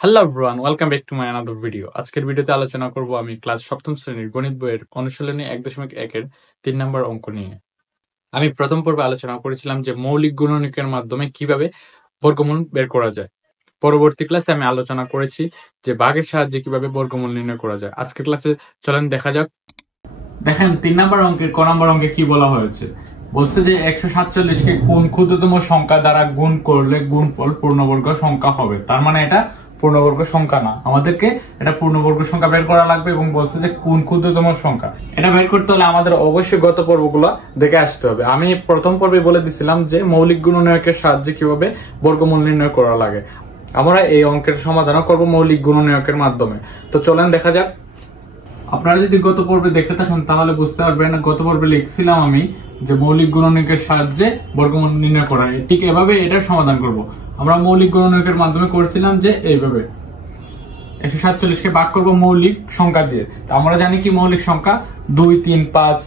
Hello everyone, welcome back to my another video. আজকের ভিডিওতে আলোচনা করব আমি ক্লাস সপ্তম শ্রেণীর গণিত বইয়ের অনুশীলনী 1.1 এর 3 নম্বর অঙ্ক নিয়ে। আমি প্রথম পর্বে আলোচনা করেছিলাম যে মৌলিক গুণনীয়কের মাধ্যমে কিভাবে বর্গমূল বের করা যায়। পরবর্তী ক্লাসে আমি আলোচনা করেছি যে ভাগের সাহায্যে কিভাবে বর্গমূল নির্ণয় করা যায়। আজকের ক্লাসে চলেন দেখা যাক। দেখেন 3 নম্বর অঙ্কের ক নম্বর অঙ্কে কি বলা হয়েছে। বলছে যে 147কে কোন ক্ষুদ্রতম সংখ্যা দ্বারা গুণ করলে গুণফল পূর্ণবর্গ সংখ্যা হবে। তার মানে এটা পূর্ণবর্গ সংখ্যা না, আমাদেরকে এটা পূর্ণবর্গ সংখ্যা বের করা লাগবে এবং বলছে যে কোন ক্ষুদ্রতম সংখ্যা। এটা বের করতে হলে আমাদের অবশ্যই গত পর্বগুলো দেখে আসতে হবে। আমি প্রথম পর্বে বলে দিছিলাম যে মৌলিক গুণনীয়কের সাহায্যে কিভাবে বর্গমূল নির্ণয় করা লাগে। আমরা এই অঙ্কের সমাধানও করব মৌলিক গুণনীয়কের মাধ্যমে। তো চলেন দেখা যাক। আপনারা যদি গত পর্বে দেখে থাকেন তাহলে বুঝতে পারবেন, গত পর্বে লিখছিলাম আমি যে মৌলিক গুণনীয়কের সাহায্যে বর্গমূল নির্ণয় করা হয়। ঠিক এভাবে এটার সমাধান করব। আমরা মৌলিক গুণনীয়কের মাধ্যমে করেছিলাম যে এইভাবে 147কে ভাগ করব মৌলিক সংখ্যা দিয়ে। আমরা জানি কি মৌলিক সংখ্যা 2, 3, 5,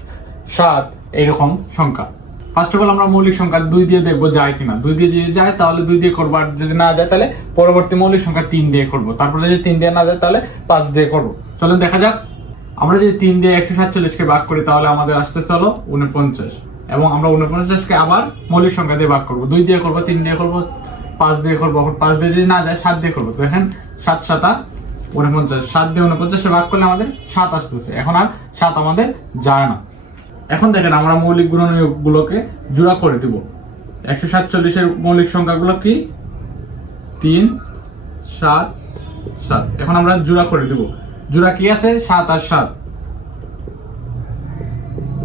7 এইরকম সংখ্যা। ফার্স্ট অফ অল আমরা মৌলিক সংখ্যা 2 দিয়ে দেখবো যায় কিনা। 2 দিয়ে যদি যায় তাহলে 2 দিয়ে করবো, আর যদি না যায় তাহলে পরবর্তী মৌলিক সংখ্যা 3 দিয়ে করবো। তারপরে যদি 3 দিয়ে না যায় তাহলে 5 দিয়ে করবো। চলেন দেখা যাক। আমরা যদি 3 দিয়ে 147কে ভাগ করি তাহলে আমাদের আসতেছে হলো 49, এবং আমরা 49কে আবার মৌলিক সংখ্যা দিয়ে ভাগ করবো। 2 দিয়ে করবো, 3 দিয়ে করবো, 5 দিয়ে করবো। 5 দিয়ে যদি না যায় 7 দিয়ে করবো। তো এখন 7 7 49, 7 দিয়ে 49 ভাগ করলে আমাদের 7 আসতেছে। এখন আর 7 আমাদের যায় না। এখন দেখেন আমরা মৌলিক গুণনীয়ক গুলোকে জোড়া করে দিব। 147 এর মৌলিক সংখ্যাগুলো কি 3, 7, 7। এখন আমরা জোড়া করে দিব। জোড়া কি আছে 7 আর 7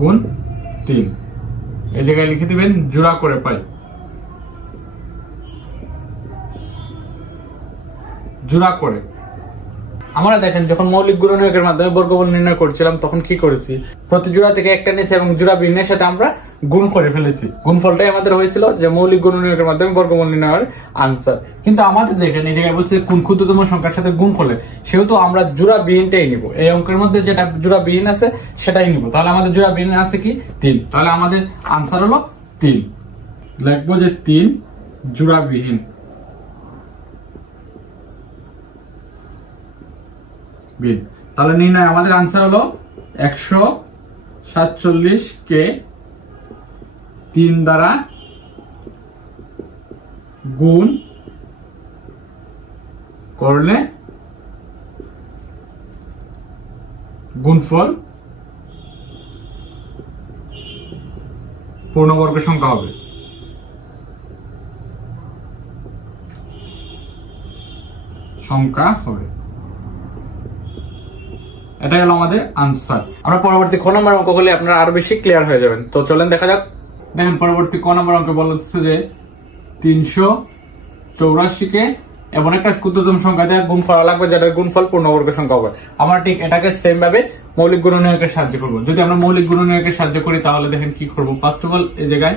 গুণ 3। এই জায়গায় লিখে দিবেন জোড়া করে পাই। জোড়া করে আমরা দেখেন যখন মৌলিক গুণনীয়কের মাধ্যমে বর্গমূল নির্ণয় করছিলাম তখন কি করেছি, প্রতি জোড়া থেকে একটা নিয়েছি এবং জোড়া বিন্যাসের সাথে আমরা গুণ করে ফেলেছি। গুণফলটাই আমাদের হয়েছিল যে মৌলিক গুণনীয়কের মাধ্যমে বর্গমূল নির্ণয়ের আনসার। কিন্তু আমাদের দেখেন এই জায়গায় বলছে কোন ক্ষুদ্রতম সংখ্যার সাথে গুণ করলে, সেহেতু আমরা জোড়া বিহীনটাই নিব। এই অঙ্কের মধ্যে যেটা জোড়া বিহীন আছে সেটাই নিব। তাহলে আমাদের জোড়া বিহীন আছে কি 3। তাহলে আমাদের আনসার হলো 3। লিখবো যে 3 জোড়া বিহীন। তাহলে নির্ণয় আমাদের আনসার হলো 147কে 3 দ্বারা গুণ করলে গুণফল পূর্ণবর্গ সংখ্যা হবে। এটাই হলো আমাদের আনসার। আমরা পরবর্তী ক নম্বর অঙ্ক করলে আপনারা আরো বেশি ক্লিয়ার হয়ে যাবেন। তো চলেন দেখা যাক। দেখেন পরবর্তী ক নম্বর অঙ্কে বলা হচ্ছে যে 384কে এমন একটা ক্ষুদ্রতম সংখ্যা দিয়ে গুণ করা লাগবে যেটার গুণফল পূর্ণবর্গ সংখ্যা হবে। আমরা ঠিক এটাকে সেম ভাবে মৌলিক গুণনীয়কের সাহায্য করব। যদি আমরা মৌলিক গুণনীয়কের সাহায্য করি তাহলে দেখেন কি করব। ফার্স্ট অফ অল এই জায়গায়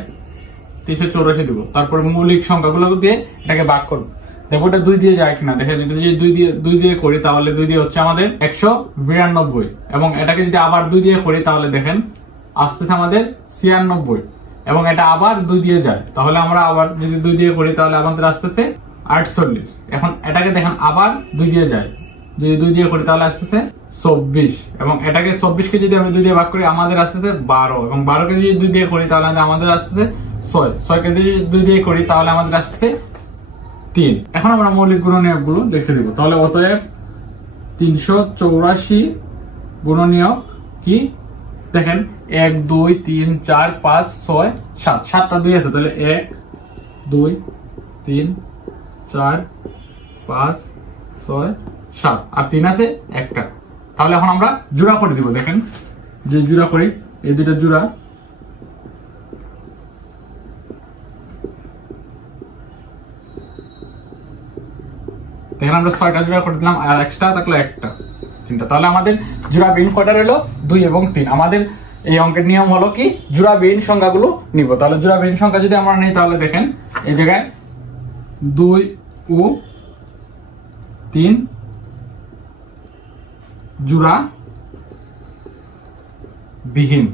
384 দিব, তারপর মৌলিক সংখ্যাগুলো দিয়ে এটাকে ভাগ করব। দেখো এটা 2 দিয়ে যায় কিনা। দেখেন এটা যদি 2 দিয়ে করি তাহলে 2 দিয়ে হচ্ছে আমাদের 192, এবং এটাকে যদি আবার 2 দিয়ে করি তাহলে দেখেন আসতেছে আমাদের 96, এবং এটা আবার 2 দিয়ে যায় তাহলে আমরা আবার যদি 2 দিয়ে করি তাহলে আমাদের আসতেছে 48। এখন এটাকে দেখেন আবার 2 দিয়ে যায়, যদি 2 দিয়ে করি তাহলে আসতেছে 24, এবং এটাকে 24কে যদি আমি 2 দিয়ে ভাগ করি আমাদের আসতেছে 12, এবং 12কে যদি 2 দিয়ে করি তাহলে আমাদের আসতেছে 6, 6কে যদি 2 দিয়ে করি তাহলে আমাদের আসতেছে 3। এখন আমরা মৌলিক গুণনীয়ক গুলো লিখে দিব। তাহলে অতএব 384 গুণনীয়ক কি দেখেন 1, 2, 3, 4, 5, 6, 7। 7টা 2 আছে, তাহলে 1, 2, 3, 4, 5, 6, 7, আর 3 আছে একটা। তাহলে এখন আমরা জোড়া করে দিব। দেখেন যে জোড়া করি, এই দুইটা জোড়া। দেখেন আমরা 6টা জোড়া করে দিলাম, আর এক্সট্রা থাকলো একটা, 3টা। তাহলে আমাদের জোড়া বিহীন কয়টা রইলো 2 এবং 3। আমাদের এই অঙ্কের নিয়ম হলো কি জোড়া বিহীন সংখ্যাগুলো নিব। তাহলে জোড়া বিহীন সংখ্যা যদি আমরা নিই তাহলে দেখেন এই জায়গায় 2 ও 3 জোড়া বিহীন।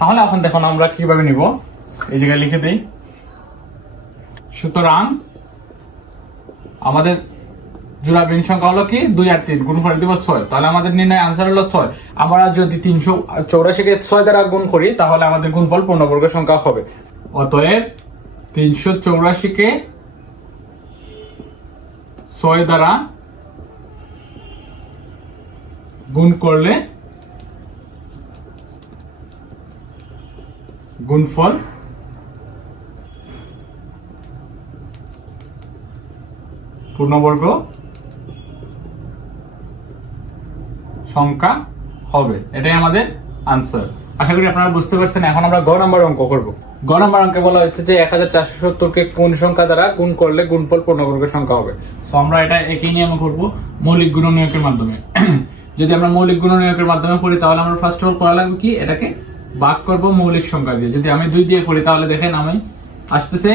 তাহলে এখন দেখুন আমরা কিভাবে নিব, এই জায়গায় লিখে দেই। সুতরাং আমাদের জোড়াবিহীন সংখ্যা হলো কি 2 আর 3 গুণ করে দিব 6, তাহলে আমাদের নির্ণয় আনসার হলো 6। আমরা যদি 384 কে 6 দ্বারা গুণ করি তাহলে আমাদের গুণফল পূর্ণবর্গ সংখ্যা হবে। অতএব 384 কে 6 দ্বারা গুণ করলে গুণফল পূর্ণবর্গ সংখ্যা হবে, এটাই আমাদের আনসার। আশা করি আপনারা বুঝতে পারছেন। এখন আমরা গ নাম্বার অঙ্ক করব। গ নাম্বার অঙ্কে বলা হয়েছে যে 1470 কে কোন সংখ্যা দ্বারা গুণ করলে গুণফল পূর্ণবর্গ সংখ্যা হবে। সো আমরা এটা একই নিয়মে করব, মৌলিক গুণনীয়কের মাধ্যমে। যদি আমরা মৌলিক গুণনীয়কের মাধ্যমে করি তাহলে আমরা ফার্স্ট অফ অল করা লাগবে কি, এটাকে ভাগ করব মৌলিক সংখ্যা দিয়ে। যদি আমি 2 দিয়ে করি তাহলে দেখেন আমি আসতেছে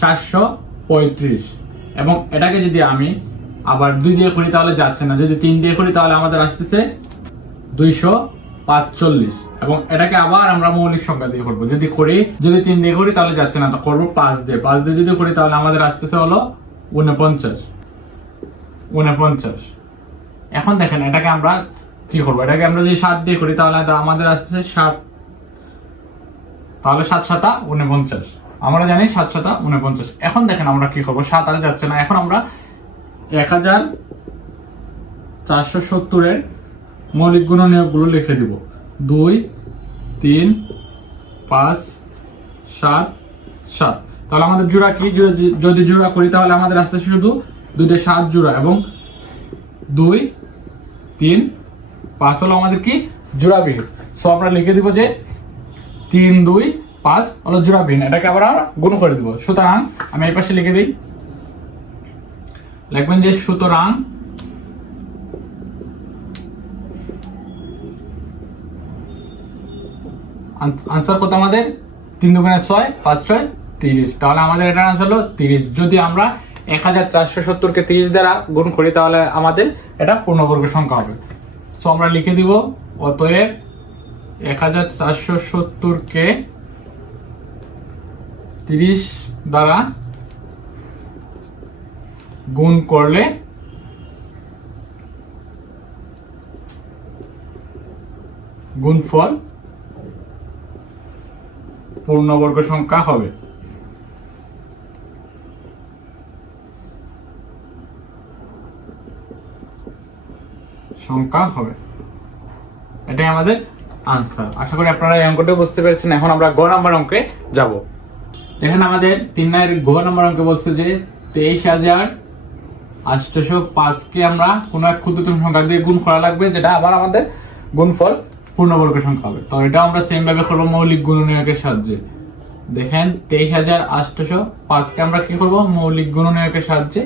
735, এবং এটাকে যদি আমি আবার 2 দিয়ে করি তাহলে যাচ্ছে না। যদি 3 দিয়ে করি তাহলে আমাদের আসতেছে 245, এবং এটাকে আবার আমরা মৌলিক সংখ্যা দিয়ে করবো। যদি 3 দিয়ে করি তাহলে যাচ্ছে না, তো করবো 5 দিয়ে। 5 দিয়ে যদি করি তাহলে আমাদের আসতেছে হলো 49। এখন দেখেন এটাকে আমরা কি করবো, এটাকে আমরা যদি 7 দিয়ে করি তাহলে আমাদের আসতেছে 7, তাহলে 7 7 49, আমরা জানি 7 7 49। এখন দেখেন আমরা কি করবো, 7 আর যাচ্ছে না। এখন আমরা 1470 এর মৌলিক গুণনীয়ক গুলো লিখে দিব। 2 3 5 7 7। তাহলে আমাদের জোড়া কি, যদি জোড়া করি তাহলে আমাদের আসছে শুধু 2 7 জোড়া, এবং 2 3 5 হলো আমাদের কি জোড়াবিহীন। সো আমরা লিখে দিব যে 3 2 5 হলো জোড়াবিহীন। এটাকে আবার গুণ করে দিব। সুতরাং আমি এই পাশে লিখে দিই, লিখবেন যে সুতরাং আনসার কত আমাদের, 3 দুগুণে 6 5 6 30। তাহলে আমাদের এটা আনসার হলো 30। যদি আমরা 1470 কে 30 দ্বারা গুণ করি তাহলে আমাদের এটা পূর্ণবর্গ সংখ্যা হবে। সো আমরা লিখে দিব অতএব 1470 কে 30 দ্বারা গুণ করলে গুণফল পূর্ণবর্গ সংখ্যা হবে। এটাই আমাদের আনসার। আশা করি আপনারা এই অঙ্কটা বুঝতে পেরেছেন। এখন আমরা গ নাম্বার অঙ্কে যাব। দেখেন আমাদের 3 এর গ নাম্বার অঙ্কে বলছে যে 23805 কে আমরা কোন এক ক্ষুদ্রতম সংখ্যা দিয়ে গুণ করা লাগবে, যেটা আবার আমাদের গুণফল পূর্ণবর্গ সংখ্যা হবে। তো এটা আমরা সেম ভাবে করব মৌলিক গুণনীয়কের সাহায্যে। দেখেন 23805 কে আমরা কি করব, মৌলিক গুণনীয়কের সাহায্যে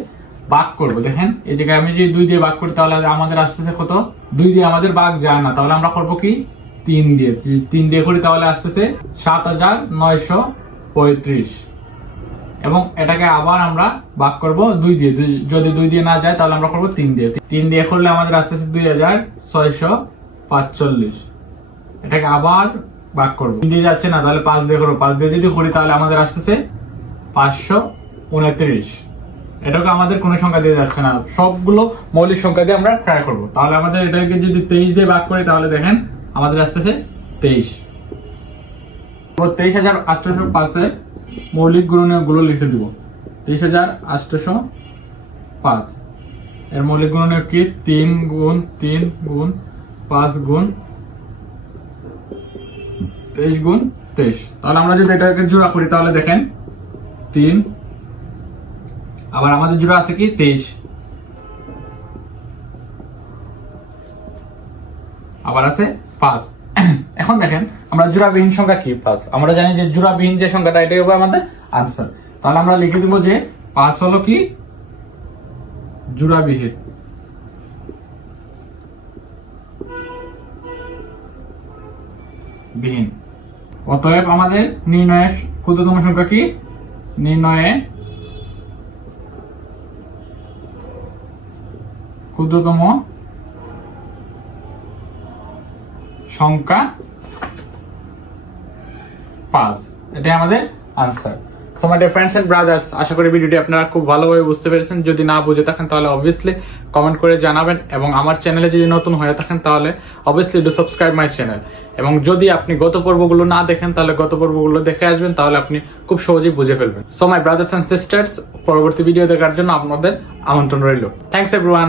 ভাগ করব। দেখেন এই জায়গায় আমি যদি 2 দিয়ে ভাগ করি তাহলে আমাদের আসতেছে কত, 2 দিয়ে আমাদের ভাগ যায় না, তাহলে আমরা করব কি 3 দিয়ে। 3 দিয়ে করি তাহলে আসতেছে 7935, এবং এটাকে আবার আমরা ভাগ করব 2 দিয়ে। যদি 2 দিয়ে না যায় তাহলে আমরা করব 3 দিয়ে। 3 দিয়ে করলে আমাদের আসতেছে 2645। এটাকে আবার ভাগ করব, 3 দিয়ে যাচ্ছে না তাহলে 5 দিয়ে করব। 5 দিয়ে যদি করি তাহলে আমাদের আসতেছে 529। এটাকে আমাদের কোনো সংখ্যা দিয়ে যাচ্ছে না, সবগুলো মৌলিক সংখ্যা দিয়ে আমরা ট্রাই করব। তাহলে আমাদের এটাকে যদি 23 দিয়ে ভাগ করি তাহলে দেখেন আমাদের আসতেছে 23। 23805 এর মৌলিক গুণনীয়ক গুলো লিখে দিব। 23805 এর মৌলিক গুণনীয়ক কি, 3 গুণ 3 গুণ 5 গুণ 23 গুণ 23। তাহলে আমরা যদি এটাকে জোড়া করি তাহলে দেখেন 3, আবার আমাদের জোড়া আছে কি 23, আবার আছে 5। এখন দেখেন আমরা জোড়াবিহীন সংখ্যা কি 5, আমরা জানি যে জোড়াবিহীন যে সংখ্যাটা এটাই হবে আমাদের আনসার। তাহলে আমরা লিখে দিব যে 5 হলো কি জোড়াবিহীন। অতএব আমাদের নির্ণয়ের ক্ষুদ্রতম সংখ্যা কি, নির্ণয়ে ক্ষুদ্রতম সংখ্যা 5, এটাই আমাদের answer. So my dear friends and brothers, আশা করি ভিডিওটি আপনারা খুব ভালোভাবে বুঝতে পেরেছেন। যদি না বুঝে থাকেন তাহলে অবভিয়াসলি কমেন্ট করে জানাবেন, এবং আমার চ্যানেলে যদি নতুন হয়ে থাকেন তাহলে obviously do subscribe my channel. এবং যদি আপনি গত পর্বগুলো না দেখেন তাহলে গত পর্বগুলো দেখে আসবেন, তাহলে আপনি খুব সহজেই বুঝে ফেলবেন। So my brothers and sisters, পরবর্তী ভিডিও দেখার জন্য আপনাদের আমন্ত্রণ রইল। Thanks everyone.